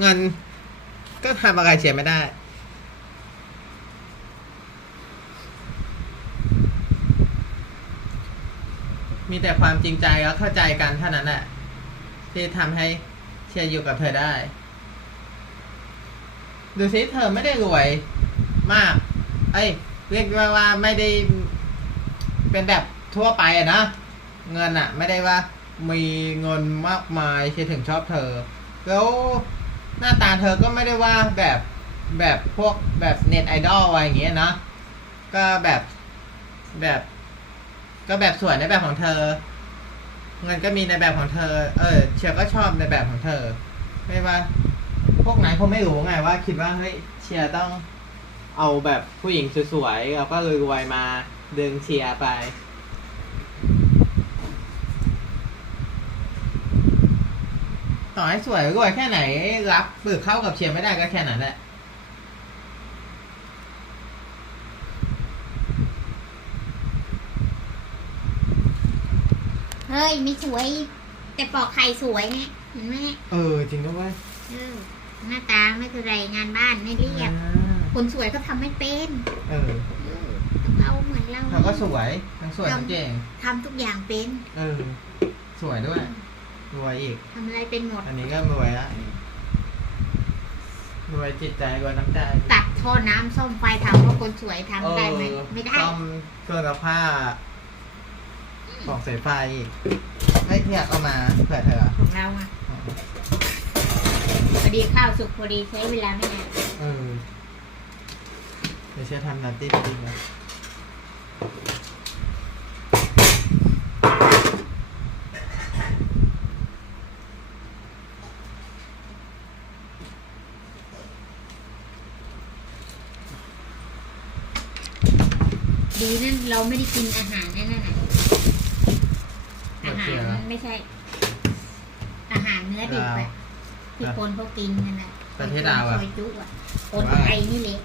เงินก็ทำอะไรเชียร์ไม่ได้มีแต่ความจริงใจแล้วเข้าใจกันเท่านั้นแหละที่ทำให้เชียร์อยู่กับเธอได้ดูสิเธอไม่ได้รวยมากเรียกว่าไม่ได้เป็นแบบทั่วไปอะนะเงินอะไม่ได้ว่ามีเงินมากมายเชียร์ถึงชอบเธอแล้วหน้าตาเธอก็ไม่ได้ว่าแบบพวกแบบเน็ตไอดอลอะไรอย่างเงี้ยนะก็แบบก็แบบสวยในแบบของเธอเงินก็มีในแบบของเธอเชียร์ก็ชอบในแบบของเธอไม่ว่าพวกนั้นเขาไม่รู้ไงว่าคิดว่าเฮ้ยเชียร์ต้องเอาแบบผู้หญิงสวยๆแล้วก็รวยๆมาดึงเชียร์ไปต่อให้สวยรวยแค่ไหนรับหรือเข้ากับเชียร์ไม่ได้ก็แค่นั้นแหละเฮ้ยไม่สวยแต่ปอกไข่สวยไงเห็นไหมจริงด้วยหน้าตาไม่เท่าไรงานบ้านไม่เรียบคนสวยก็ทำไม่เป็นเราเหมือนเราก็สวยทั้งสวยทั้งเก่งทำทุกอย่างเป็นสวยด้วยรวยอีกทำอะไรเป็นหมดอันนี้ก็รวยละรวยจิตใจรวยน้ำใจตัดท่อน้ำซ่อมไฟทำว่าคนสวยทำได้ไหมไม่ได้ซ่อมเครื่องผ้าของสายไฟอีกเนี่ยเอามาเผื่อเธอของเราอ่ะพอดีข้าวสุกพอดีใช้เวลาไม่นานเดี๋ยวเชื่อทำนัตตี้จริงนะดีนั่นเราไม่ได้กินอาหารนั่นน่ะอาหารไม่ใช่อาหารเนื้อดิบแบบที่คนเขากินกันนะประเทศลาวอะซอยจุ๊อะคนไทยนี่เล็ก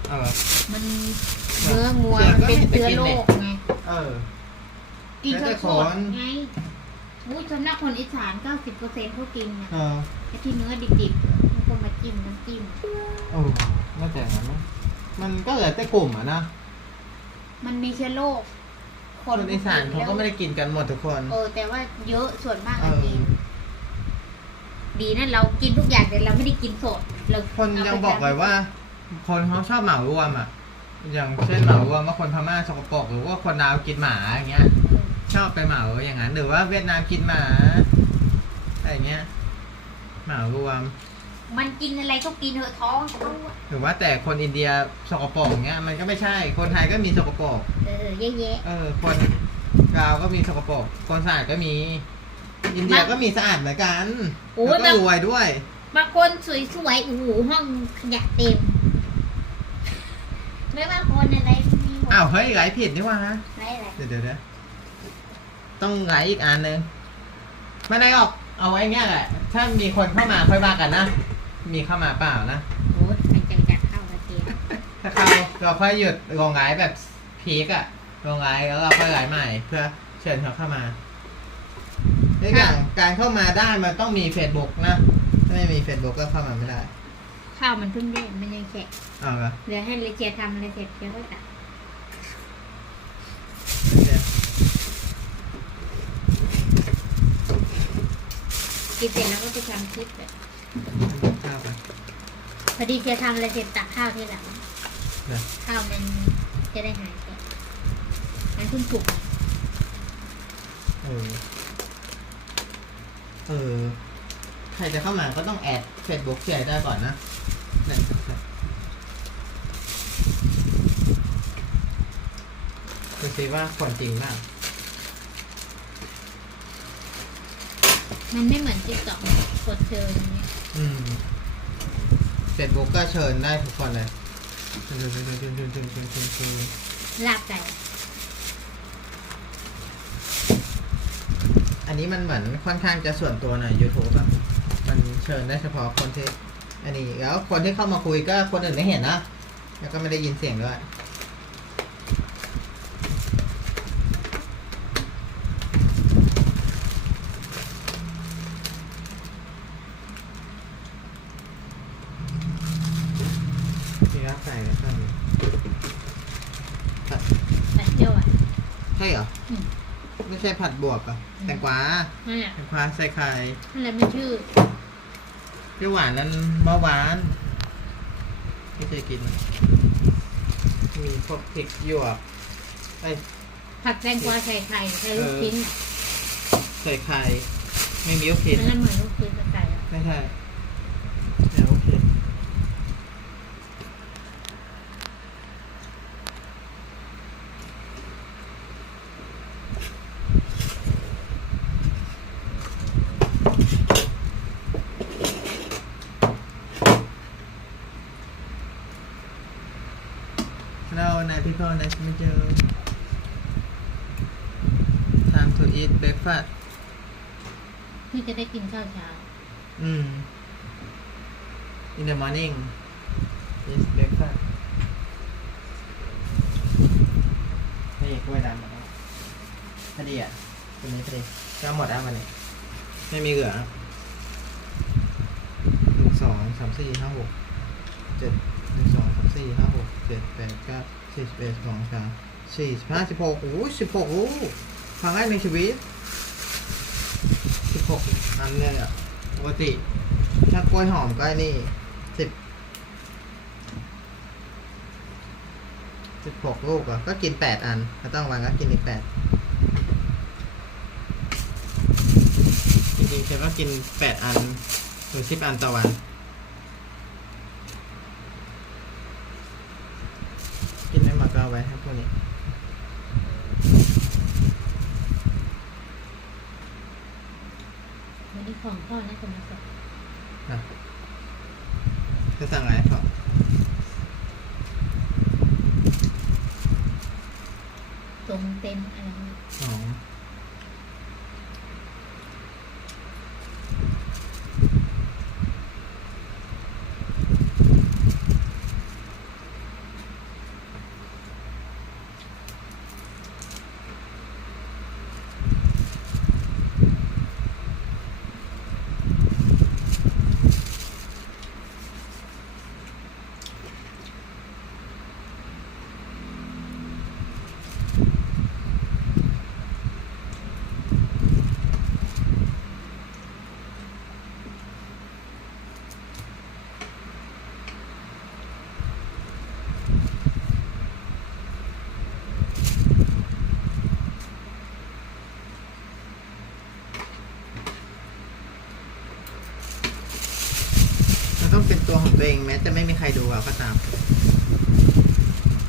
มันเนื้องัวมันเป็นเชื้อโรคไงกินสดไงสำหรับคนอีสาน90%เขากินนะไอ้ที่เนื้อดิบๆมันก็มาจิ้มน้ำจิ้มน่าแต่งั้นมันก็เหลือแต่กลุ่มอะนะมันมีเชื้อโรคคนอีสานเขาก็ไม่ได้กินกันหมดทุกคนแต่ว่าเยอะส่วนมากกินดีนั่นเรากินทุกอย่างแต่เราไม่ได้กินสดคนยังบอกเลยว่าคนเขาชอบเหมารวมอ่ะอย่างเช่นเหมารวมว่าคนพม่าสกปรกหรือว่าคนลาวกินหมาอย่างเงี้ยชอบไปเหมาอย่างนั้นหรือว่าเวียดนามกินหมาอะไรเงี้ยเหมารวมมันกินอะไรก็กินเถอะท้องเขาหรือว่าแต่คนอินเดียสกปรกอย่างเงี้ยมันก็ไม่ใช่คนไทยก็มีสกปรกเยอะๆคนลาวก็มีสกปรกคนสะอาดก็มีอินเดียก็มีสะอาดเหมือนกันแล้วก็รวยด้วยบางคนสวยๆห้องขยะเต็มไม่ว่าคนอะไรเฮ้ยไลฟ์ผิดนี่วะไลฟ์อะไรเดี๋ยวต้องไลฟ์อีกอันนึงไม่ได้หรอกเอาไว้เงี้ยแหละถ้ามีคนเข้ามาค่อยว่ากันนะมีเข้ามาเปล่านะใครจะเข้าเทียถ้าเข้าเราค่อยหยุดลงไลฟ์แบบพีกอะลงไลฟ์แล้วเราค่อยไลฟ์ใหม่เพื่อเชิญเขาเข้ามาในอย่างการเข้ามาได้มันต้องมี Facebook นะถ้าไม่มี Facebook ก็เข้ามาไม่ได้ข้าวมันเพิ่งเย็นมันยังแฉะเหรอเดี๋ยวให้เจียทำอะไรเสร็จเจียก็ตัดกินเสร็จแล้วก็ไปทำคลิปแบบข้าวไปพอดีเจียทำอะไรเสร็จตักข้าวที่หลังข้าวมันจะได้หายแฉะมันเพิ่งสุกใครจะเข้ามาก็ต้องแอด Facebook แชร์ได้ก่อนนะดูสิว่าคนจริงมากมันไม่เหมือนTikTokกดเชิญอย่างเงี้ยFacebook ก็เชิญได้ทุกคนเลยลาบไก่อันนี้มันเหมือนค่อนข้างจะส่วนตัวหน่อย YouTube อะมันเชิญได้เฉพาะคนที่อันนี้แล้วคนที่เข้ามาคุยก็คนอื่นไม่เห็นนะแล้วก็ไม่ได้ยินเสียงด้วย มีรักใส่แล้วก็ผัด ผัดเจียวอ่ะ ใช่เหรอ อืม ไม่ใช่ผัดบวบเหรอแตงกวา นั่นแหละ แตงกวาใส่ไข่ นั่นแหละมันชื่อ เปรี้ยวหวานนั้นเบาหวานไม่เคยกิน มีพวกพริกหยวกไอ้ ผัดแตงกวาใส่ไข่ใส่ลูกชิ้น ใส่ไข่ไม่มีโอเค นั่นเหมือนลูกชิ้นใส่อ่ะ ไม่ใช่แต่โอเคเรานาย people nice to meet you time to eat breakfast พี่จะได้กินข้าวเช้า in the morning is breakfast นี่กล้วยดำแล้วพอดีอ่ะตัวนี้พอดีก็หมดแล้ววันนี้ไม่มีเหลือ1 2 3 4 5 6 7 1 2 3 4 5 6 7 8 9 10 11 12 13 14 15 16โอ้ย16ครั้งแรกในชีวิต16อันเนี่ยปกติถ้ากล้วยหอมก็นี่16ลูกอ่ะก็กิน8อันถ้าต้องวันก็กินอีก8จริงๆฉันว่ากิน8อันหรือ10อันต่อวันกินไม่หมดก็เอาไว้ให้พวกนี้ วันนี้ของพ่อนะคุณมาส่ง จะสั่งอะไรครับ ตรงเต็นท์อะไรนี่ อ๋อมันต้องเป็นตัวของตัวเองแม้จะไม่มีใครดูเราก็ตาม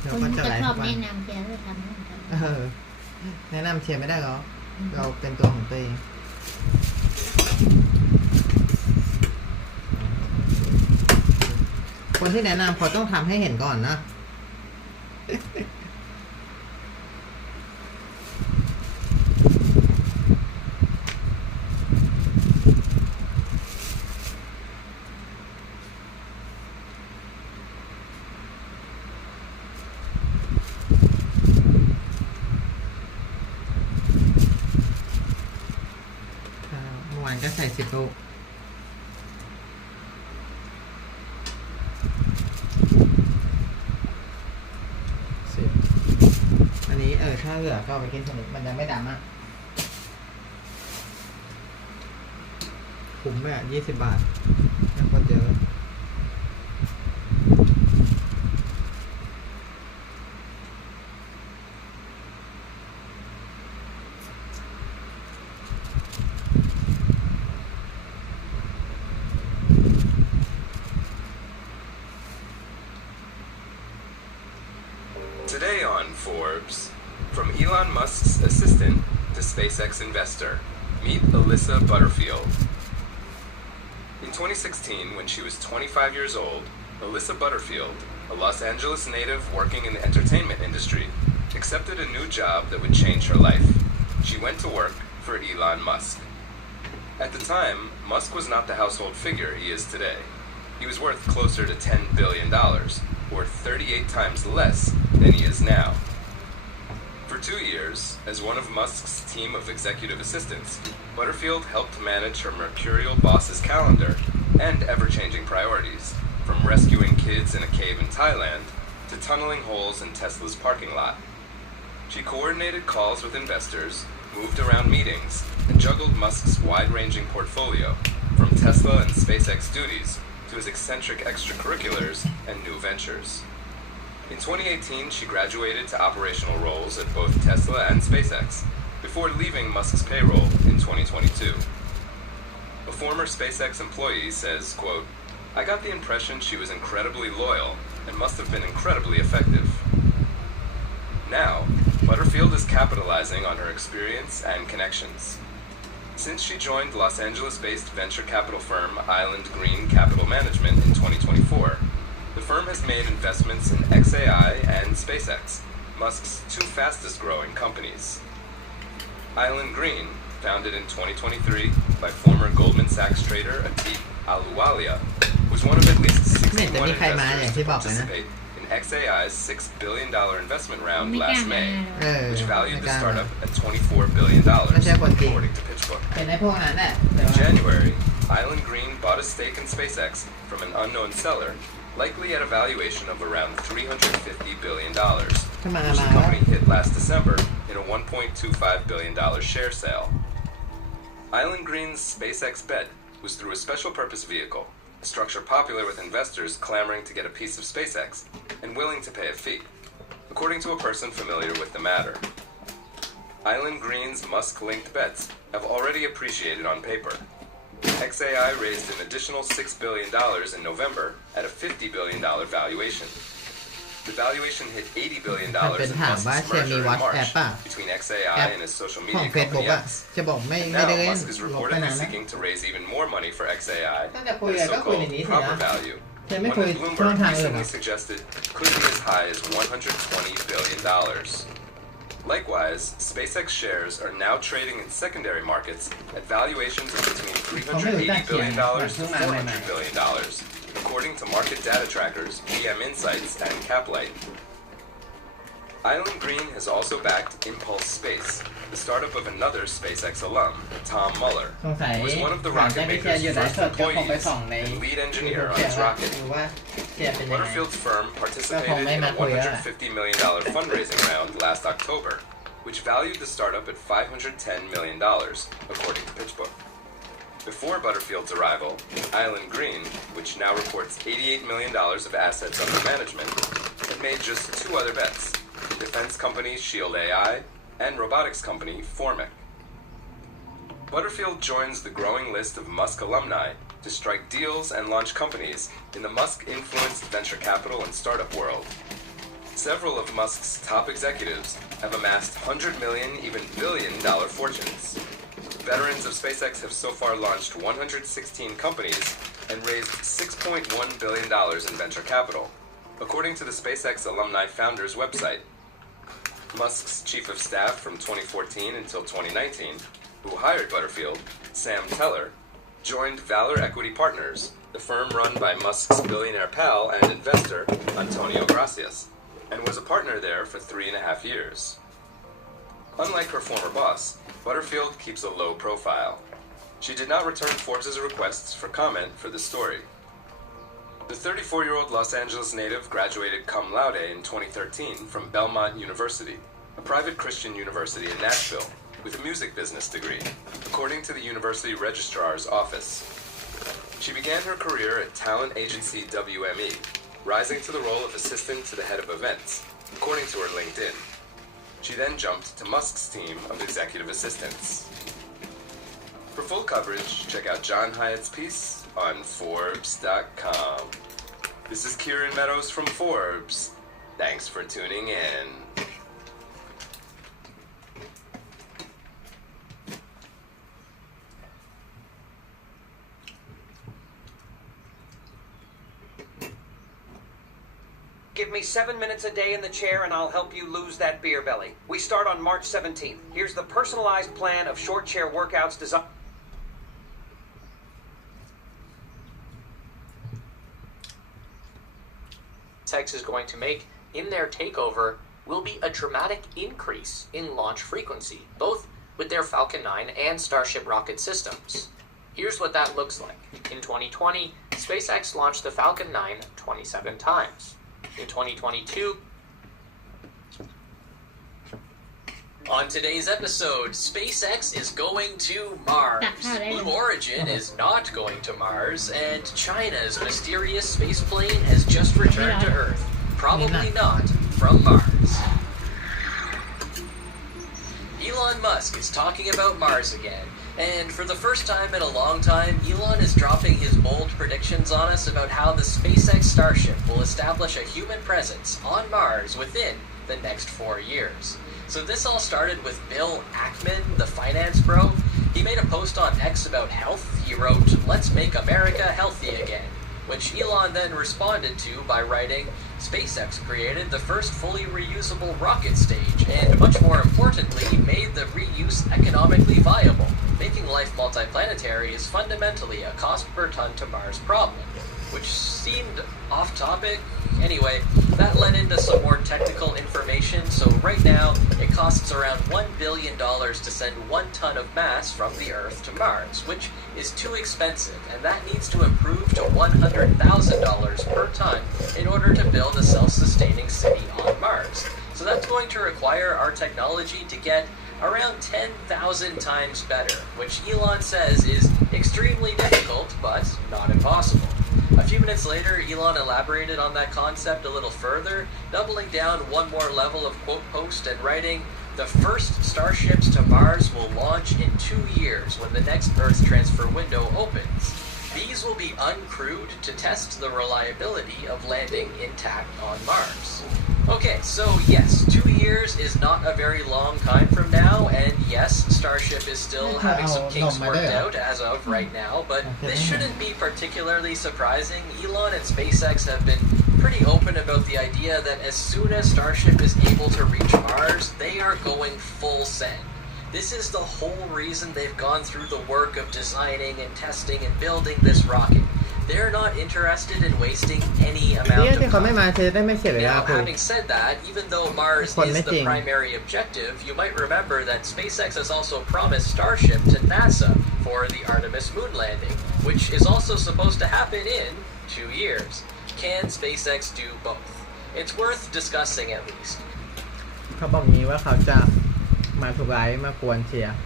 เรา คน ก็ ก็ จะไลฟ์ ชอบ ทุกวัน แนะนำแกให้ทำนู่นทำนี่ แนะนำเชียร์ไม่ได้หรอเราเป็นตัวของตัวเองคนที่แนะนำเขาต้องทำให้เห็นก่อนนะเมื่อวานก็ใส่10 ลูกอันนี้ถ้าเหลือก็เอาไปกินสนิทมันจะไม่ดำอ่ะคุ้มไหมอ่ะ20 บาทยังคนเยอะ Today on Forbes, from Elon Musk's assistant to SpaceX investor, meet Alyssa Butterfield. In 2016, when she was 25 years old, Alyssa Butterfield, a Los Angeles native working in the entertainment industry, accepted a new job that would change her life. She went to work for Elon Musk. At the time, Musk was not the household figure he is today. He was worth closer to $10 billion, or 38 times less than he is now. For 2 years, as one of Musk's team of executive assistants, Butterfield helped manage her mercurial boss's calendar and ever-changing priorities, from rescuing kids kids in a cave in Thailand to tunneling holes in Tesla's parking lot. She coordinated calls with investors, moved around meetings, and juggled Musk's wide-ranging portfolio, from Tesla and SpaceX duties to his eccentric extracurriculars and new ventures. In 2018, she graduated to operational roles at both Tesla and SpaceX, before leaving Musk's payroll in 2022. A former SpaceX employee says, quote, "I got the impression she was incredibly loyal and must have been incredibly effective." Now, Butterfield is capitalizing on her experience and connections. Since she joined Los Angeles-based venture capital firm Island Green Capital Management in 2024, the firm has made investments in xAI and SpaceX, Musk's two fastest-growing companies. Island Green, founded in 2023 by former Goldman Sachs trader Atif Aluwalia, was one of at least 61 investors to participate in xAI's $6 billion investment round last May, which valued the startup at $24 billion, according to PitchBook. เป็นไอ้พวกนั้นแหละ In January, Island Green bought a stake in SpaceX from an unknown seller, likely at a valuation of around $350 billion, which the company hit last December in a $1.25 billion share sale. Island Green's SpaceX bet was through a special purpose vehicle, a structure popular with investors clamoring to get a piece of SpaceX and willing to pay a fee, according to a person familiar with the matter. Island Green's Musk-linked bets have already appreciated on paper. xAI raised an additional $6 billion in November at a $50 billion valuation. The valuation hit $80 billion in Musk's merger in March between xAI and his social ของ media เฟซบุ๊ก company อะ X. จะบอกไม่ And ได้ now เล่น Musk is ลบไป reportedly นานแล้ว seeking to raise even more money for xAI ตั้งแต่คุย at a ก็คุยใน so-called นี้สิ proper นะ value, เธอไม่ one คุย that ช่อง Bloomberg ทางอื่นเหร recently อ suggested could be as high as $120 billion. Likewise, SpaceX shares are now trading in secondary markets at valuations of between $380 billion to $400 billion, according to market data trackers GM Insights and Caplight. Island Green has also backed Impulse Space, the startup of another SpaceX alum, Tom Mueller, สงสัย who was one of the หลัง rocket จากที่เชียร์ maker's อยู่ไลฟ์ first สดก็คงไป employees ส่องใน and lead ยู engineer ทูบ on เชียร์ his ว่า rocket. ดูว่าเชียร์เป็นยังไง Butterfield's firm participated in a $150 million fundraising round last October, which valued the startup at $510 million, according to PitchBook. Before Butterfield's arrival, Island Green, which now reports $88 million of assets under management, had made just two other bets: defense company Shield AI and robotics company Formic. Butterfield joins the growing list of Musk alumni to strike deals and launch companies in the Musk-influenced venture capital and startup world. Several of Musk's top executives have amassed $100 million, even billion-dollar fortunes. Veterans of SpaceX have so far launched 116 companies and raised $6.1 billion in venture capital, according to the SpaceX Alumni Founders website. Musk's chief of staff from 2014 until 2019, who hired Butterfield, Sam Teller, joined Valor Equity Partners, the firm run by Musk's billionaire pal and investor, Antonio Gracias, and was a partner there for 3.5 years. Unlike her former boss, Butterfield keeps a low profile. She did not return Forbes' requests for comment for this story. The 34-year-old Los Angeles native graduated cum laude in 2013 from Belmont University, a private Christian university in Nashville, with a music business degree, according to the university registrar's office. She began her career at talent agency WME, rising to the role of assistant to the head of events, according to her LinkedIn. She then jumped to Musk's team of executive assistants. For full coverage, check out John Hyatt's piece on Forbes.com. This is Kieran Meadows from Forbes. Thanks for tuning in. Give me 7 minutes a day in the chair and I'll help you lose that beer belly. We start on March 17th. Here's the personalized plan of short chair workouts designed. SpaceX is going to make in their takeover will be a dramatic increase in launch frequency, both with their Falcon 9 and Starship rocket systems. Here's what that looks like. In 2020, SpaceX SpaceX launched the Falcon 9 27 times. In 2022, on today's episode, SpaceX is going to Mars, Blue Origin is not going to Mars, and China's mysterious space plane has just returned to Earth, probably not from Mars. Elon Musk is talking about Mars again, and for the first time in a long time, Elon is dropping his bold predictions on us about how the SpaceX Starship will establish a human presence on Mars within the next 4 years. So this all started with Bill Ackman, the finance bro. He made a post on X about health. He wrote, "Let's make America healthy again," which Elon then responded to by writing, "SpaceX created the first fully reusable rocket stage, and much more importantly, made the reuse economically viable. Making life multiplanetary is fundamentally a cost per ton to Mars problem," which seemed off topic. Anyway, that led into some more technical information, so right now, it costs around $1 billion to send 1 ton of mass from the Earth to Mars, which is too expensive, and that needs to improve to $100,000 per ton in order to build a self-sustaining city on Mars. So that's going to require our technology to get around 10,000 times better, which Elon says is extremely difficult, but not impossible. A few minutes later, Elon elaborated on that concept a little further, doubling down one more level of quote post and writing, "The first starships to Mars will launch in 2 years when the next Earth transfer window opens. These will be uncrewed to test the reliability of landing intact on Mars." Okay, so yes, 2 years is not a very long time from now, and yes, Starship is still having some kinks worked out as of right now, but this shouldn't be particularly surprising. Elon and SpaceX have been pretty open about the idea that as soon as Starship is able to reach Mars, they are going full send. This is the whole reason they've gone through the work of designing and testing and building this rocket. They're not interested in wasting any amount of ที่เขาไม่มา time. จะได้ไม่เสียเวลา Now, คุย having said that, even though Marsคน is ไม่จริ the ง primary objective, you might remember that SpaceX has also promised Starship to NASA for the Artemis moon landing, which is also supposed to happen in 2 years. Can SpaceX do both? It's worth discussing at least. เขาบอกงี้ว่าเขาจะมาถูกไลฟ์มากวนเชียร์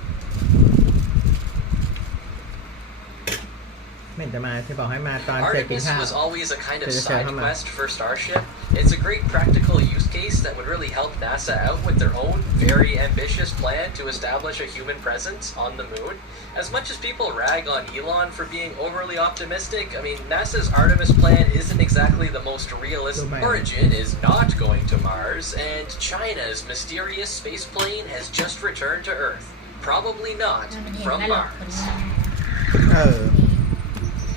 ไม่เห็นจะมาที่บอกให้มาตอนเสร็จกิน Artemis ข้าว was always a kind of Jadi side saya quest for Starship. It's a great practical use case that would really help NASA out with their own very ambitious plan to establish a human presence on the moon. As much as people rag on Elon for being overly optimistic, I mean, NASA's Artemis plan isn't exactly the most realistic. Origin is not going to Mars, and China's mysterious space plane has just returned to Earth. Probably not มันเห็น from ตลกคน Mars. นี้นะ เออ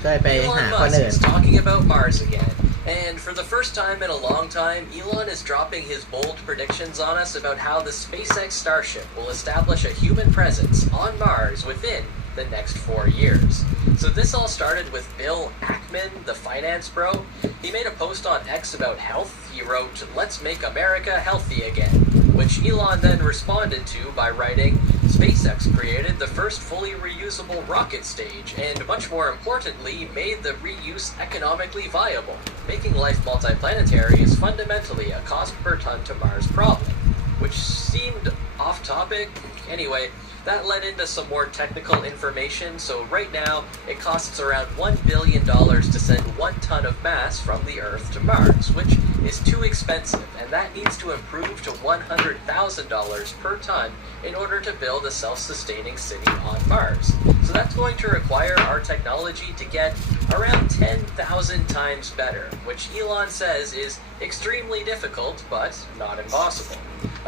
ก็เลยไปหา Elon คน Musk อื่น is talking about Mars again, and for the first time in a long time, Elon is dropping his bold predictions on us about how the SpaceX Starship will establish a human presence on Mars within the next 4 years. So this all started with Bill Ackman, the finance bro. He made a post on X about health. He wrote, "Let's make America healthy again," which Elon then responded to by writing, "SpaceX created the first fully reusable rocket stage, and much more importantly, made the reuse economically viable. Making life multiplanetary is fundamentally a cost per ton to Mars problem," which seemed off topic. Anyway, that led into some more technical information, so right now, it costs around $1 billion to send 1 ton of mass from the Earth to Mars, which is too expensive, and that needs to improve to $100,000 per ton in order to build a self-sustaining city on Mars. So that's going to require our technology to get around 10,000 times better, which Elon says is extremely difficult, but not impossible.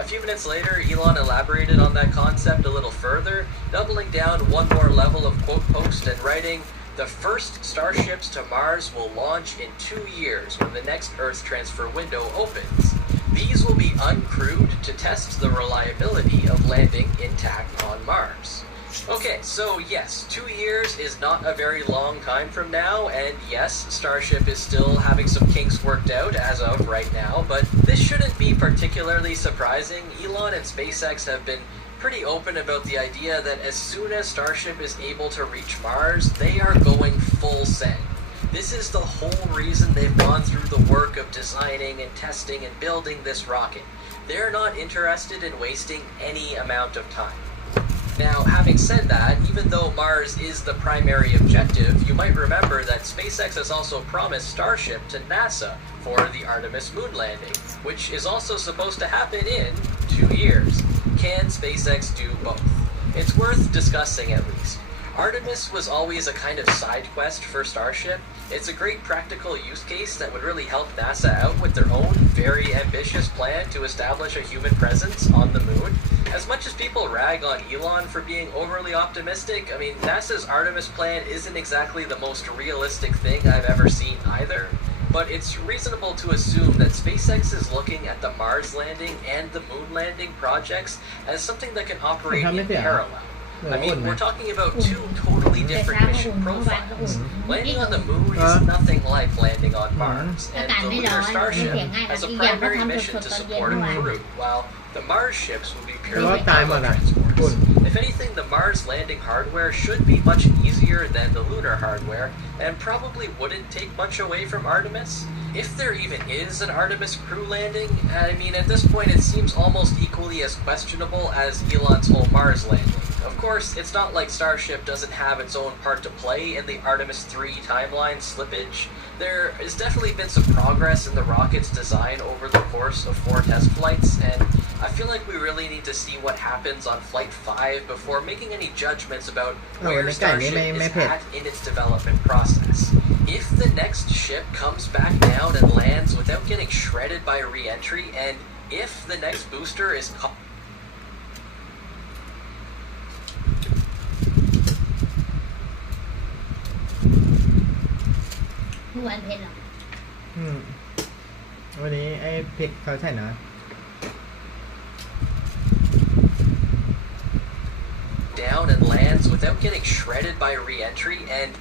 A few minutes later, Elon elaborated on that concept a little further, doubling down one more level of quote post and writing, "The first starships to Mars will launch in 2 years when the next Earth transfer window opens. These will be uncrewed to test the reliability of landing intact on Mars." Okay, so yes, 2 years is not a very long time from now, and yes, Starship is still having some kinks worked out as of right now, but this shouldn't be particularly surprising. Elon and SpaceX have been pretty open about the idea that as soon as Starship is able to reach Mars, they are going full send. This is the whole reason they've gone through the work of designing and testing and building this rocket. They're not interested in wasting any amount of time. Now, having said that, even though Mars is the primary objective, you might remember that SpaceX has also promised Starship to NASA for the Artemis moon landing, which is also supposed to happen in 2 years. Can SpaceX do both? It's worth discussing at least. Artemis was always a kind of side quest for Starship. It's a great practical use case that would really help NASA out with their own very ambitious plan to establish a human presence on the moon. As much as people rag on Elon for being overly optimistic, I mean, NASA's Artemis plan isn't exactly the most realistic thing I've ever seen either. But it's reasonable to assume that SpaceX is looking at the Mars landing and the moon landing projects as something that can operate in parallel. I mean, we're talking about two totally different mission profiles. Landing on the moon is nothing like landing on Mars, and the lunar Starship has a primary mission to support a crew, while the Mars ships will be purely cargo transports. If anything, the Mars landing hardware should be much easier than the lunar hardware, and probably wouldn't take much away from Artemis. If there even is an Artemis crew landing, I mean, at this point it seems almost equally as questionable as Elon's whole Mars landing. Of course, it's not like Starship doesn't have its own part to play in the Artemis 3 timeline slippage. There has definitely been some progress in the rocket's design over the course of 4 test flights, and I feel like we really need to see what happens on Flight 5 before making any judgments about where Starship is at in its development process. If the next ship comes back down and lands without getting shredded by re-entry, and if the next booster is ทุกวันเพชรหรอ วันนี้ไอ้พริกเขาใช่นะ down and lands without getting shredded by re-entry, and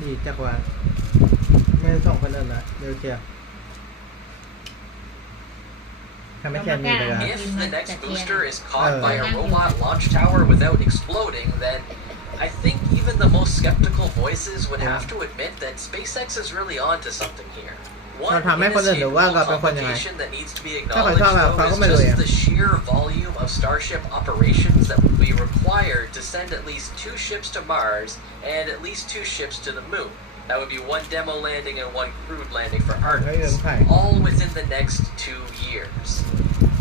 ดีจักว่าไม่ส่งคนอื่นนะเดี๋ยวเชียร์ทำให้แค่นี้เลย if the next booster is caught by a robot launch tower without exploding, then I think even the most skeptical voices would have to admit that SpaceX is really onto something here. One inescapable complication that needs to be acknowledged, though, is just the sheer volume of Starship operations that would be required to send at least 2 ships to Mars and at least 2 ships to the moon. That would be 1 demo landing and 1 crewed landing for Artemis, all within the next 2 years.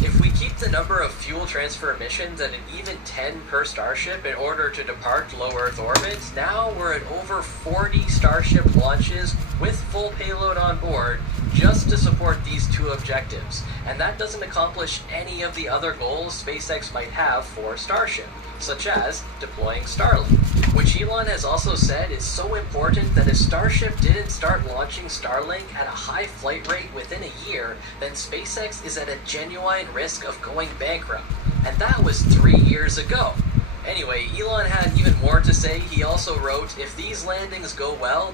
If we keep the number of fuel transfer missions at an even 10 per Starship in order to depart low Earth orbit, now we're at over 40 Starship launches with full payload on board just to support these 2 objectives. And that doesn't accomplish any of the other goals SpaceX might have for Starship, such as deploying Starlink, which Elon has also said is so important that if Starship didn't start launching Starlink at a high flight rate within a year, then SpaceX is at a genuine risk of going bankrupt. And that was 3 years ago. Anyway, Elon had even more to say. He also wrote, if these landings go well,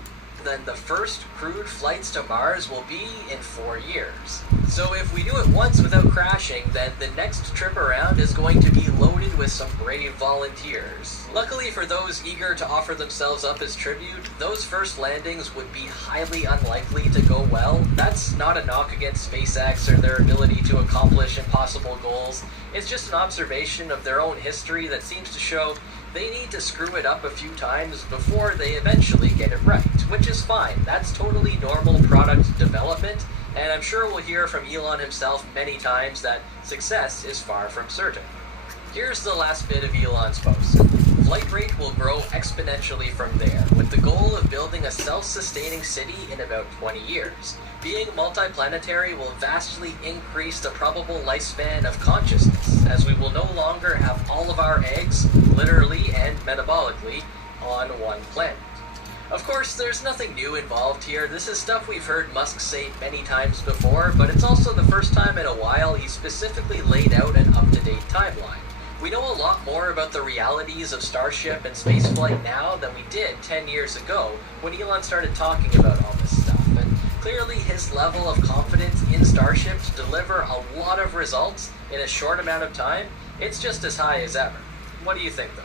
then the first crewed flights to Mars will be in 4 years. So if we do it once without crashing, then the next trip around is going to be loaded with some brave volunteers. Luckily for those eager to offer themselves up as tribute, those first landings would be highly unlikely to go well. That's not a knock against SpaceX or their ability to accomplish impossible goals. It's just an observation of their own history that seems to show they need to screw it up a few times before they eventually get it right, which is fine. That's totally normal product development, and I'm sure we'll hear from Elon himself many times that success is far from certain. Here's the last bit of Elon's post. Flight rate will grow exponentially from there, with the goal of building a self-sustaining city in about 20 years. Being multiplanetary will vastly increase the probable lifespan of consciousness, as we will no longer have all of our eggs, literally and metabolically, on one planet. Of course, there's nothing new involved here. This is stuff we've heard Musk say many times before, but it's also the first time in a while he specifically laid out an up-to-date timeline. We know a lot more about the realities of Starship and spaceflight now than we did 10 years ago when Elon started talking about all this stuff. And clearly his level of confidence in Starship to deliver a lot of results in a short amount of time It's just as high as ever. What do you think, though?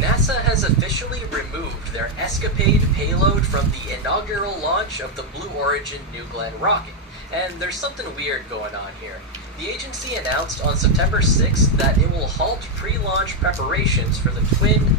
NASA has officially removed their Escapade payload from the inaugural launch of the Blue Origin New Glenn rocket, and there's something weird going on here. The agency announced on September 6th that it will halt pre-launch preparations for the twin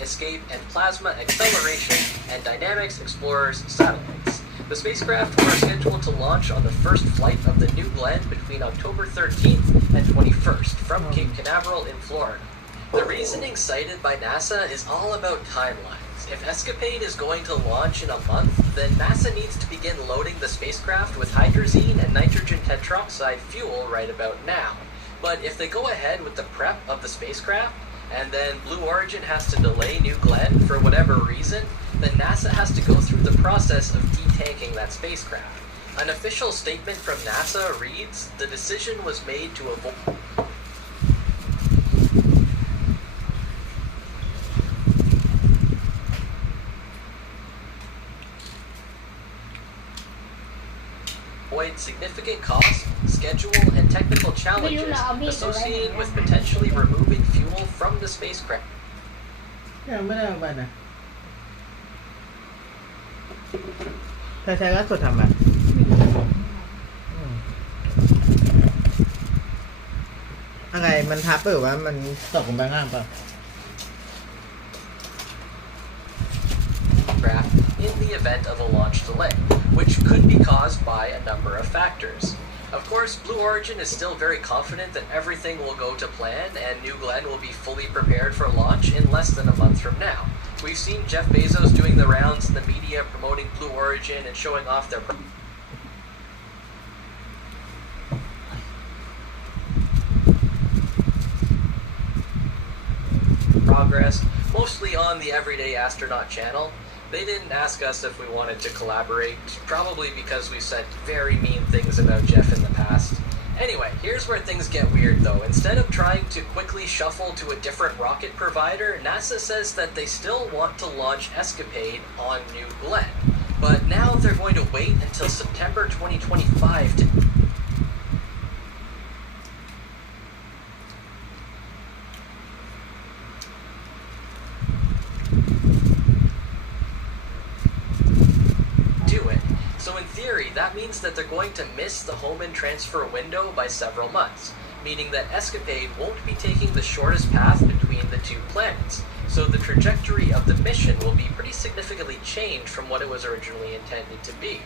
Escape and Plasma Acceleration and Dynamics Explorers satellites. The spacecraft were scheduled to launch on the first flight of the New Glenn between October 13th and 21st from Cape Canaveral in Florida. The reasoning cited by NASA is all about timelines. If Escapade is going to launch in a month, then NASA needs to begin loading the spacecraft with hydrazine and nitrogen tetroxide fuel right about now. But if they go ahead with the prep of the spacecraft, and then Blue Origin has to delay New Glenn for whatever reason, then NASA has to go through the process of detanking that spacecraft. An official statement from NASA reads, the decision was made to avoid significant cost, schedule, and technical challenges associated with potentially removing fuel from the spacecraft. ยังไม่ได้เอาไปนะใช้ก็สดทำแบบอะไรมันทับหรือว่ามันตกลงไปข้างล่างป่ะ in the event of a launch delay, which could be caused by a number of factors. Of course, Blue Origin is still very confident that everything will go to plan and New Glenn will be fully prepared for launch in less than a month from now. We've seen Jeff Bezos doing the rounds in the media promoting Blue Origin and showing off their progress, mostly on the Everyday Astronaut channel. They didn't ask us if we wanted to collaborate, probably because we said very mean things about Jeff in the past. Anyway, here's where things get weird though. Instead of trying to quickly shuffle to a different rocket provider, NASA says that they still want to launch Escapade on New Glenn. But now they're going to wait until September 2025 to So in theory, that means that they're going to miss the Hohmann transfer window by several months, meaning that Escapade won't be taking the shortest path between the two planets. So the trajectory of the mission will be pretty significantly changed from what it was originally intended to be.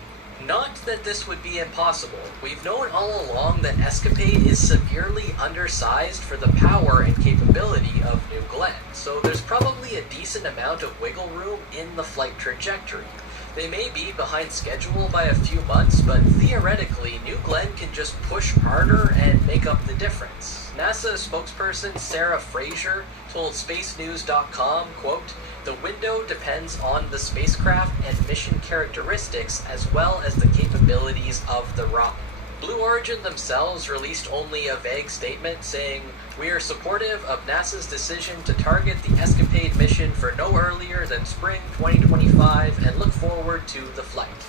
Not that this would be impossible. We've known all along that Escapade is severely undersized for the power and capability of New Glenn, so there's probably a decent amount of wiggle room in the flight trajectory. They may be behind schedule by a few months, but theoretically, New Glenn can just push harder and make up the difference. NASA spokesperson Sarah Fraser told SpaceNews.com, quote, "The window depends on the spacecraft and mission characteristics as well as the capabilities of the rocket." Blue Origin themselves released only a vague statement saying, "We are supportive of NASA's decision to target the Escapade mission for no earlier than spring 2025 and look forward to the flight."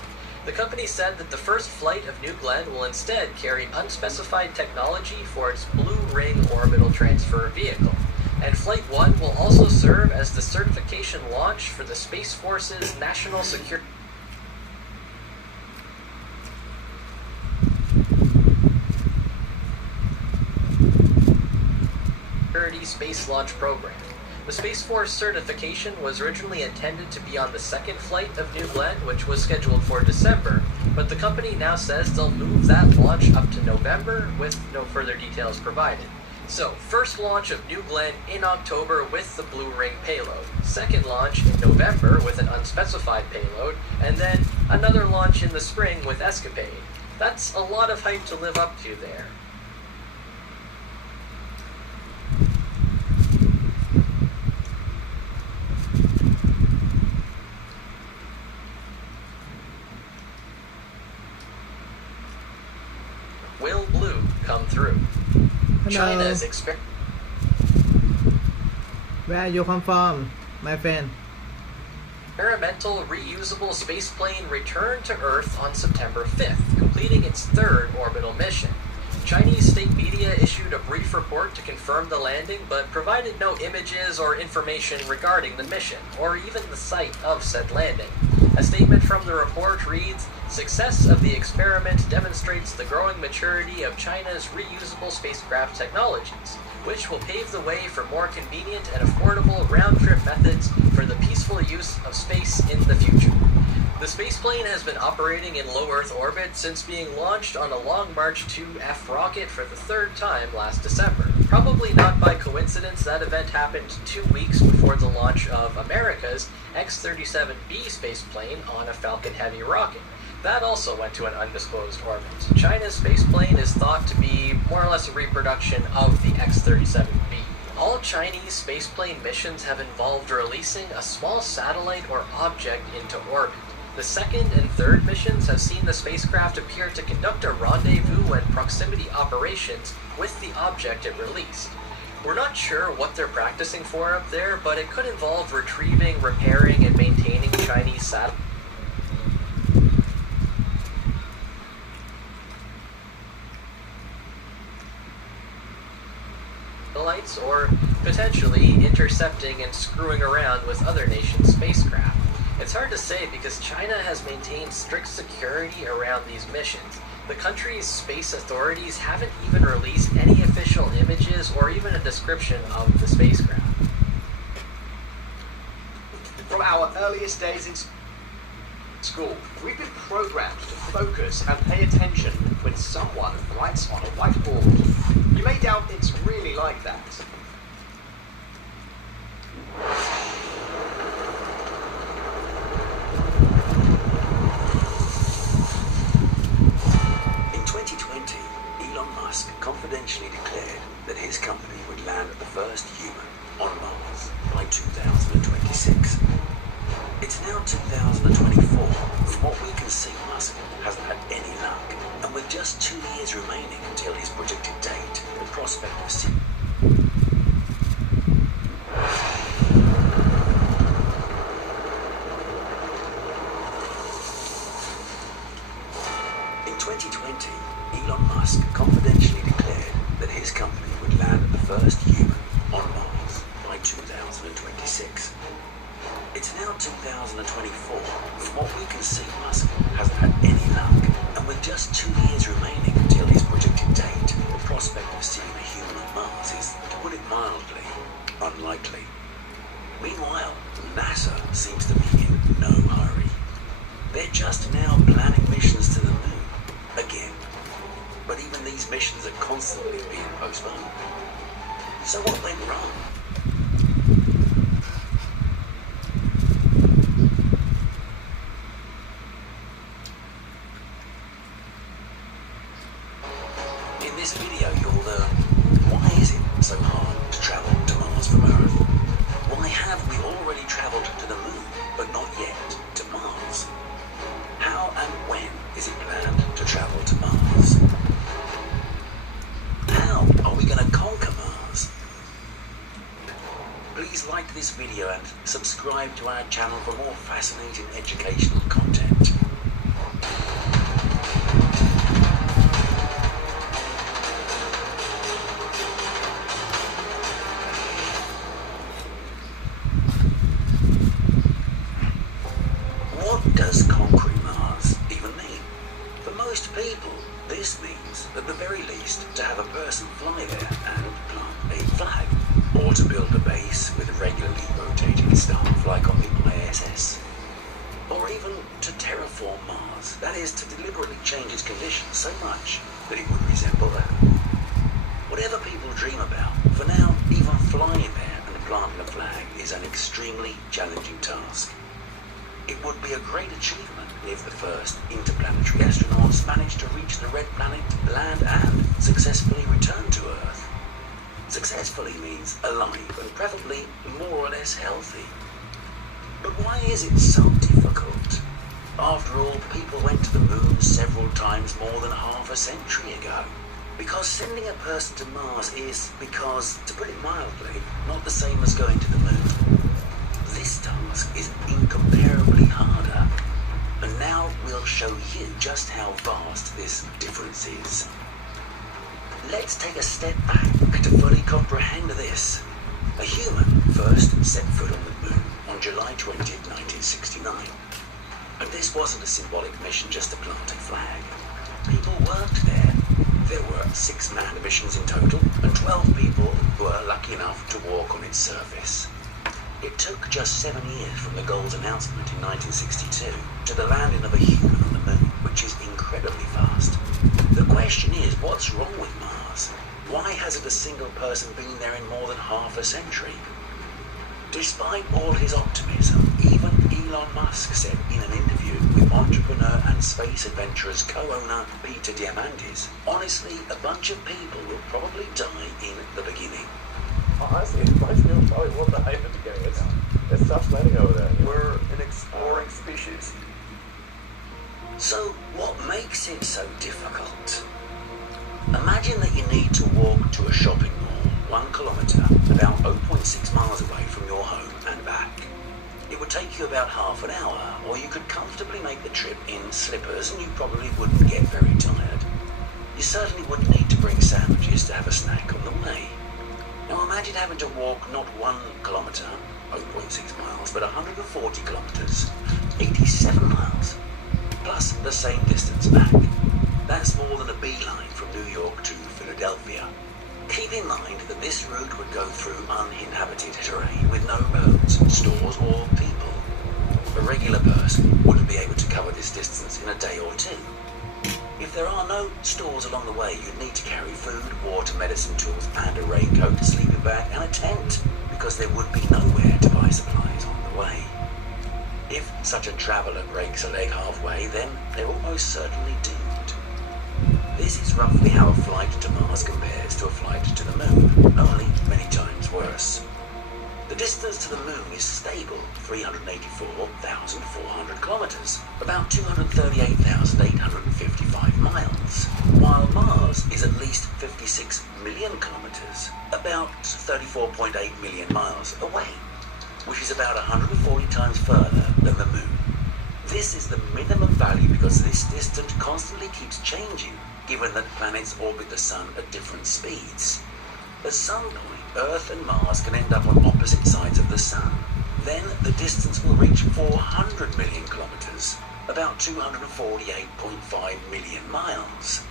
The company said that the first flight of New Glenn will instead carry unspecified technology for its Blue Ring orbital transfer vehicle. And Flight 1 will also serve as the certification launch for the Space Force's National Security Space Launch Program. The Space Force certification was originally intended to be on the second flight of New Glenn, which was scheduled for December, but the company now says they'll move that launch up to November with no further details provided. So, first launch of New Glenn in October with the Blue Ring payload, second launch in November with an unspecified payload, and then another launch in the spring with Escapade. That's a lot of hype to live up to there. Will Blue come through? Hello. China is where you come from my friend Experimental reusable spaceplane returned to Earth on September 5th, completing its third orbital mission. Chinese state media issued a brief report to confirm the landing, but provided no images or information regarding the mission, or even the site of said landing. A statement from the report reads, "Success of the experiment demonstrates the growing maturity of China's reusable spacecraft technologies, which will pave the way for more convenient and affordable round-trip methods for the peaceful use of space in the future." The spaceplane has been operating in low Earth orbit since being launched on a Long March 2F rocket for the third time last December. Probably not by coincidence, that event happened 2 weeks before the launch of America's X-37B spaceplane on a Falcon Heavy rocket. That also went to an undisclosed orbit. China's spaceplane is thought to be more or less a reproduction of the X-37B. All Chinese spaceplane missions have involved releasing a small satellite or object into orbit. The second and third missions have seen the spacecraft appear to conduct a rendezvous and proximity operations with the object it released. We're not sure what they're practicing for up there, but it could involve retrieving, repairing, and maintaining Chinese satellites or potentially intercepting and screwing around with other nations' spacecraft. It's hard to say because China has maintained strict security around these missions. The country's space authorities haven't even released any official images or even a description of the spacecraft. From our earliest days in school, we've been programmed to focus and pay attention when someone writes on a whiteboard. You may doubt it's really like that. In 2020, Elon Musk confidentially declared that his company would land the first human on Mars by 2026. It's now 2024. From what we can see, Musk hasn't had any luck. And with just 2 years remaining until his projected date, the prospect of In 2020, Elon Musk confidentially declared that his company would land the first human on Mars by 2026. It's now 2024. From what we can see, Musk hasn't had any luck. And with just 2 years remaining until his projected date, the prospect of seeing a human on Mars is, to put it mildly, unlikely. Meanwhile, NASA seems to be in no hurry. They're just now planning missions to the moon, again. But even these missions are constantly being postponed. So what went wrong? In this video, you'll learn why is it so hard to travel to Mars from Earth? Why have we already travelled to the moon, but not yet to Mars? How and when is it planned to travel to Mars? How are we going to conquer Mars? Please like this video and subscribe to our channel for more fascinating educational content. What does conquering Mars even mean? For most people, this means, at the very least, to have a person fly there and plant a flag, or to build a base with regularly rotating staff like on the ISS, or even to terraform Mars, that is, to deliberately change its conditions so much that it would resemble Earth. Whatever people dream about, for now, even flying there and planting a flag is an extremely challenging task. It would be a great achievement if the first interplanetary astronauts managed to reach the red planet, land, and successfully return to Earth. Successfully means alive and preferably more or less healthy. But why is it so difficult? After all, people went to the moon several times more than half a century ago. Because sending a person to Mars is, to put it mildly, not the same as going to the moon. This task is incomparably harder. And now we'll show you just how vast this difference is. Let's take a step back to fully comprehend this. A human first set foot on the moon on July 20th, 1969. And this wasn't a symbolic mission just to plant a flag. People worked there. There were 6 manned missions in total, and 12 people were lucky enough to walk on its surface. It took just 7 years from the goal's announcement in 1962 to the landing of a human on the moon, which is incredibly fast. The question is, what's wrong with Mars? Why hasn't a single person been there in more than half a century? Despite all his optimism, even Elon Musk said in an interview with entrepreneur and space adventurers co-owner Peter Diamandis, honestly, a bunch of people will probably die in the beginning. Honestly, a bunch of people probably will die in the beginning. It's tough sledding over there. We're an exploring species. So, what makes it so difficult? Imagine that you need to walk to a shopping mall 1 kilometre, about 0.6 miles away from your home and back. It would take you about half an hour, or you could comfortably make the trip in slippers and you probably wouldn't get very tired. You certainly wouldn't need to bring sandwiches to have a snack on the way. Now imagine having to walk not 1 kilometre, 0.6 miles, but 140 kilometres, 87 miles, plus the same distance back. That's more than a beeline from New York to Philadelphia. Keep in mind that this route would go through uninhabited terrain with no roads, stores or people. A regular person wouldn't be able to cover this distance in a day or 2. If there are no stores along the way, you'd need to carry food, water, medicine tools and a raincoat, sleeping bag and a tent, because there would be nowhere to buy supplies on the way. If such a traveller breaks a leg halfway, then they're almost certainly doomed. This is roughly how a flight to Mars compares to a flight to the moon, only many times worse. The distance to the moon is stable, 384,400 kilometres, about 238,855 miles, while Mars is at least 56 million kilometres, about 34.8 million miles away, which is about 140 times further than the moon. This is the minimum value because this distance constantly keeps changing, given that planets orbit the Sun at different speeds. At some point, Earth and Mars can end up on opposite sides of the Sun. Then the distance will reach 400 million kilometres, about 248.5 million miles.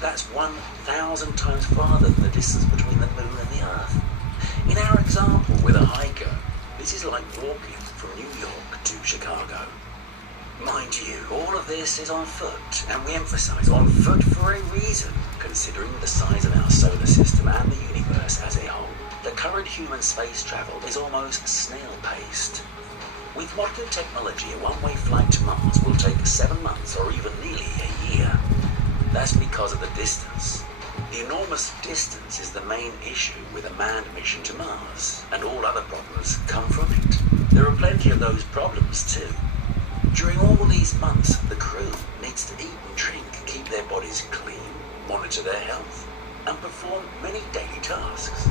That's 1,000 times farther than the distance between the Moon and the Earth. In our example with a hiker, this is like walking from New York to Chicago. Mind you, all of this is on foot, and we emphasise on foot for a reason, considering the size of our solar system and the universe as a whole. The current human space travel is almost snail-paced. With modern technology, a one-way flight to Mars will take 7 months or even nearly a year. That's because of the distance. The enormous distance is the main issue with a manned mission to Mars, and all other problems come from it. There are plenty of those problems too. During all these months, the crew needs to eat and drink, keep their bodies clean, monitor their health, and perform many daily tasks.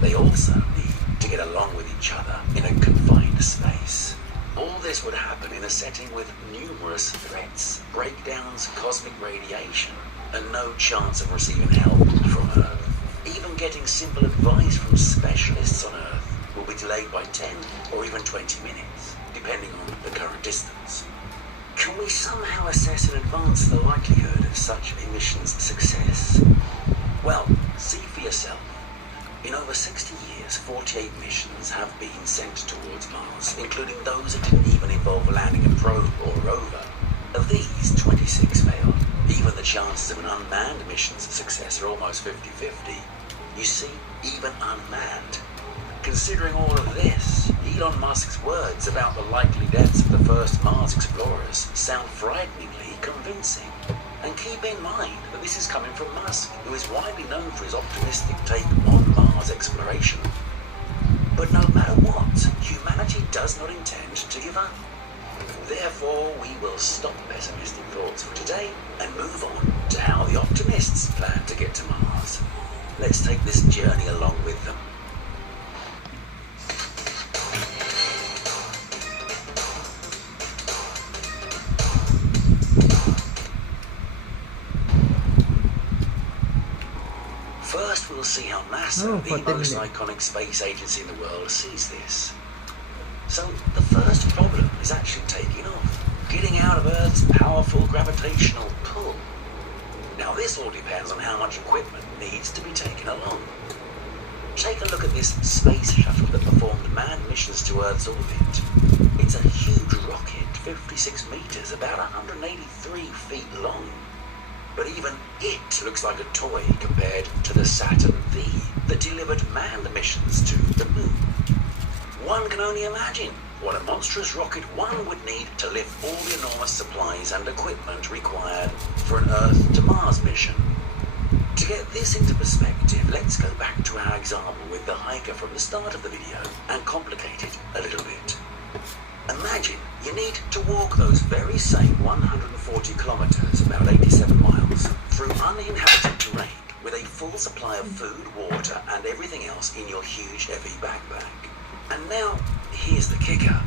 They also need to get along with each other in a confined space. All this would happen in a setting with numerous threats, breakdowns, cosmic radiation, and no chance of receiving help from Earth. Even getting simple advice from specialists on Earth will be delayed by 10 or even 20 minutes, depending on the current distance. Can we somehow assess in advance the likelihood of such a mission's success? Well, see for yourself. In over 60 years, 48 missions have been sent towards Mars, including those that didn't even involve landing a probe or rover. Of these, 26 failed. Even the chances of an unmanned mission's success are almost 50-50. You see, even unmanned. Considering all of this, Elon Musk's words about the likely deaths of the first Mars explorers sound frighteningly convincing. And keep in mind that this is coming from Musk, who is widely known for his optimistic take on Mars exploration. But no matter what, humanity does not intend to give up. Therefore, we will stop pessimistic thoughts for today and move on to how the optimists plan to get to Mars. Let's take this journey along with them. First, we'll see how NASA, Oh, the 40 most minutes. iconic space agency in the world, sees this. So, the first problem is actually taking off, getting out of Earth's powerful gravitational pull. Now, this all depends on how much equipment needs to be taken along. Take a look at this space shuttle that performed manned missions to Earth's orbit. It's a huge rocket, 56 meters, about 183 feet long. But even it looks like a toy compared to the Saturn V that delivered manned missions to the moon. One can only imagine what a monstrous rocket one would need to lift all the enormous supplies and equipment required for an Earth to Mars mission. To get this into perspective, let's go back to our example with the hiker from the start of the video and complicate it a little bit. Imagine you need to walk those very same 140 kilometers, about 87 miles, through uninhabited terrain with a full supply of food, water, and everything else in your huge, heavy backpack. And now, here's the kicker.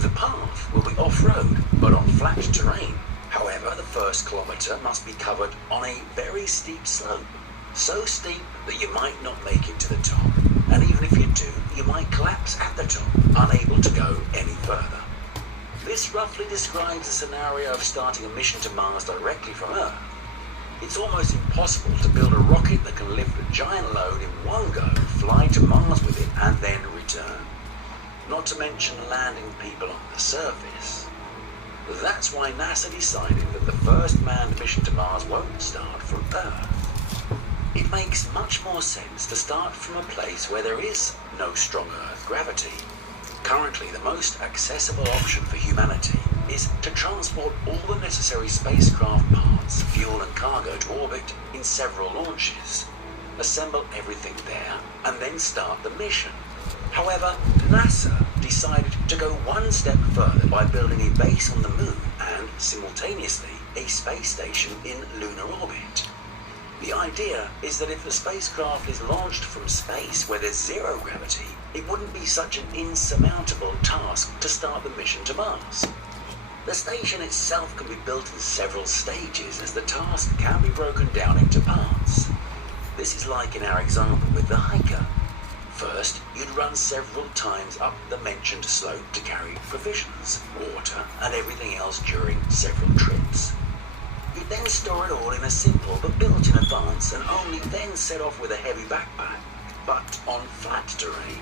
The path will be off-road, but on flat terrain. However, the first kilometre must be covered on a very steep slope. So steep that you might not make it to the top. And even if you do, you might collapse at the top, unable to go any further. This roughly describes the scenario of starting a mission to Mars directly from Earth. It's almost impossible to build a rocket that can lift a giant load in one go, fly to Mars with it, and then return. Not to mention landing people on the surface. That's why NASA decided that the first manned mission to Mars won't start from Earth. It makes much more sense to start from a place where there is no strong Earth gravity. Currently, the most accessible option for humanity is to transport all the necessary spacecraft parts, fuel and cargo to orbit in several launches, assemble everything there, and then start the mission. However, NASA decided to go one step further by building a base on the moon and, simultaneously, a space station in lunar orbit. The idea is that if the spacecraft is launched from space where there's zero gravity, it wouldn't be such an insurmountable task to start the mission to Mars. The station itself can be built in several stages as the task can be broken down into parts. This is like in our example with the hiker. First, you'd run several times up the mentioned slope to carry provisions, water, and everything else during several trips. You'd then store it all in a simple but built in advance and only then set off with a heavy backpack, but on flat terrain.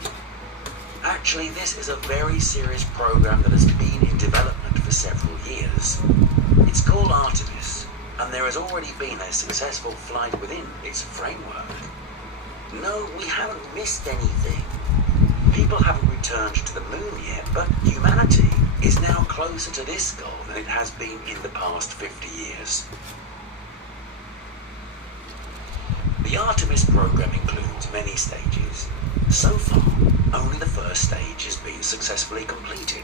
Actually, this is a very serious program that has been in development for several years. It's called Artemis, and there has already been a successful flight within its framework. No, we haven't missed anything. People haven't returned to the moon yet, but humanity is now closer to this goal than it has been in the past 50 years. The Artemis program includes many stages. So far, only the first stage has been successfully completed.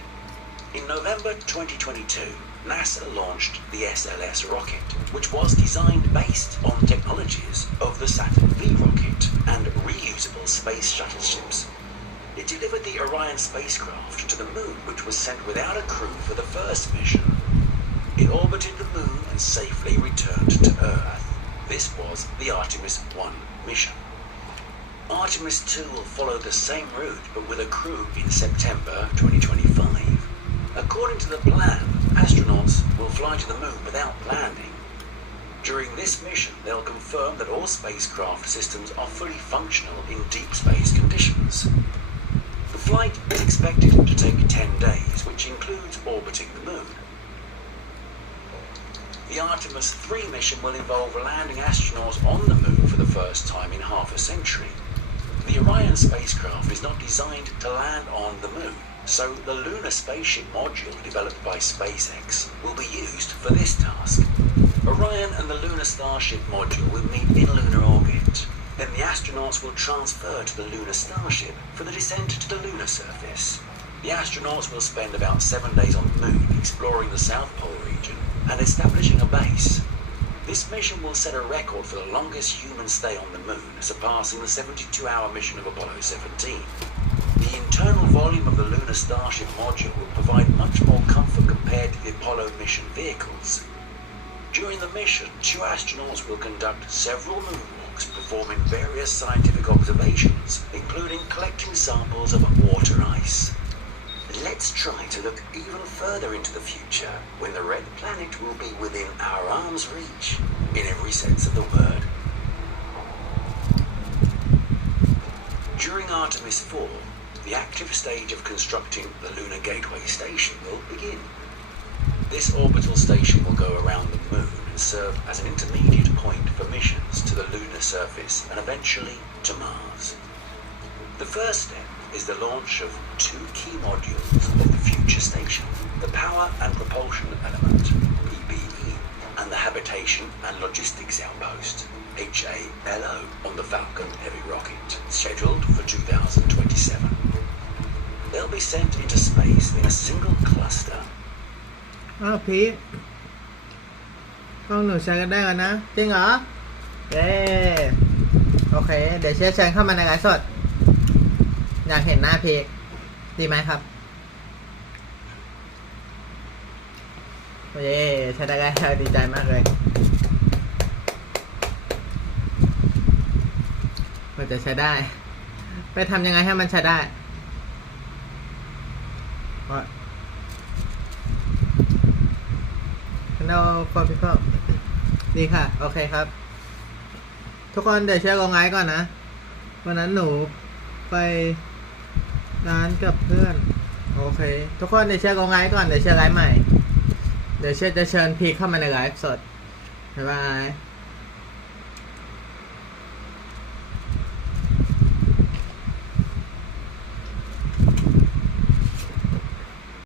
In November 2022, NASA launched the SLS rocket, which was designed based on technologies of the Saturn V rocket and reusable space shuttle ships. It delivered the Orion spacecraft to the moon, which was sent without a crew for the first mission. It orbited the moon and safely returned to Earth. This was the Artemis 1 mission. Artemis 2 will follow the same route, but with a crew in September 2025. According to the plan, astronauts will fly to the moon without landing. During this mission, they'll confirm that all spacecraft systems are fully functional in deep space conditions. The flight is expected to take 10 days, which includes orbiting the moon. The Artemis 3 mission will involve landing astronauts on the moon for the first time in half a century. The Orion spacecraft is not designed to land on the moon, so the lunar spaceship module developed by SpaceX will be used for this task. Orion and the lunar starship module will meet in lunar orbit. Then the astronauts will transfer to the lunar starship for the descent to the lunar surface. The astronauts will spend about 7 days on the moon exploring the South Pole region and establishing a base. This mission will set a record for the longest human stay on the moon, surpassing the 72-hour mission of Apollo 17. The internal volume of the Lunar Starship module will provide much more comfort compared to the Apollo mission vehicles. During the mission, 2 astronauts will conduct several moonwalks, performing various scientific observations, including collecting samples of water ice. Let's try to look even further into the future, when the red planet will be within our arm's reach, in every sense of the word. During Artemis 4, the active stage of constructing the Lunar Gateway Station will begin. This orbital station will go around the moon and serve as an intermediate point for missions to the lunar surface and eventually to Mars. The first step is the launch of 2 key modules of the future station, the Power and Propulsion Element, PPE, and the Habitation and Logistics Outpost, HALO, on the Falcon Heavy rocket, scheduled for 2027. They'll be sent into space in a single cluster. อ้าวพีห้องหนูใช้กันได้กันนะจริงเหรอเย้โอเคเดี๋ยวเชิญเข้ามาในไลฟ์สดอยากเห็นหน้าพีดีไหมครับเย้ใช้ได้แล้วดีใจมากเลยมันจะใช้ได้ไปทำยังไงให้มันใช้ได้No for people ดีค่ะโอเคครับทุกคนเดี๋ยวเชื่อกองไลฟ์ก่อนนะวันนั้นหนูไปร้านกับเพื่อนโอเคทุกคนเดี๋ยวเชื่อกองไลฟ์ก่อนเดี๋ยวเชื่อไลฟ์ใหม่เดี๋ยวเชื่อจะเชิญพีเข้ามาในไลฟ์สดบ๊ายบาย